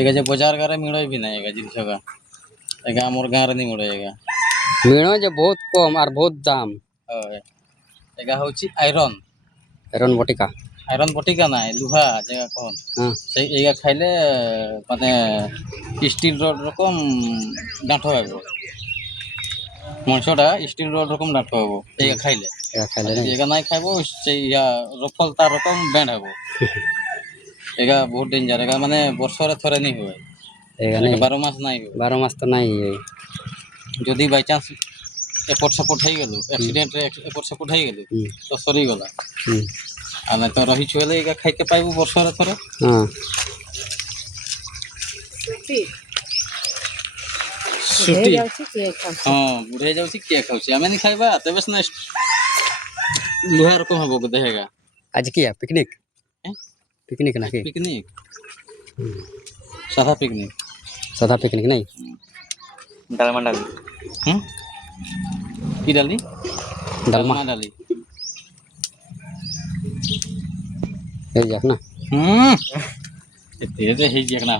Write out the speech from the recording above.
ಈಗ जे बाजार गारे मिलो भी नहीं है जिन जगह एगा मोर गाँव रे नहीं मिलेगा मिलो जे बहुत कम और बहुत दाम एगा होची आयरन आयरन बटिका बटिका ना लुहा जगह कौन से एगा खाइले माने स्टील रड रकम डांठो आगो मनुष्यटा स्टील रड रकम डांठो आगो एगा खाइले एगा नहीं खाइबो से या रफल तार रकम बैंड आगो एगा बहुत डेंजर एगा माने वर्ष रे थरे नहीं होए एगा 12 मास नहीं हो 12 मास तो नहीं है जदि बाय चांस एपट सपोर्ट हो गेलु एक्सीडेंट रे एपट सपोर्ट हो गेलु तो सरी गला आने तो रही छुएले एगा खाइ के पाइबो वर्ष रे थरे हां सुटी हां बुढ़े जाउची के खाउची हमें नहीं खाइबा तबेस ना लुहार को हबो को देहेगा आज किया पिकनिक पिकनिक ना की पिकनिक सादा पिकनिक नहीं डालमा डाली की डाली डालमा डाली हे जाक ना तेरे हे जाक ना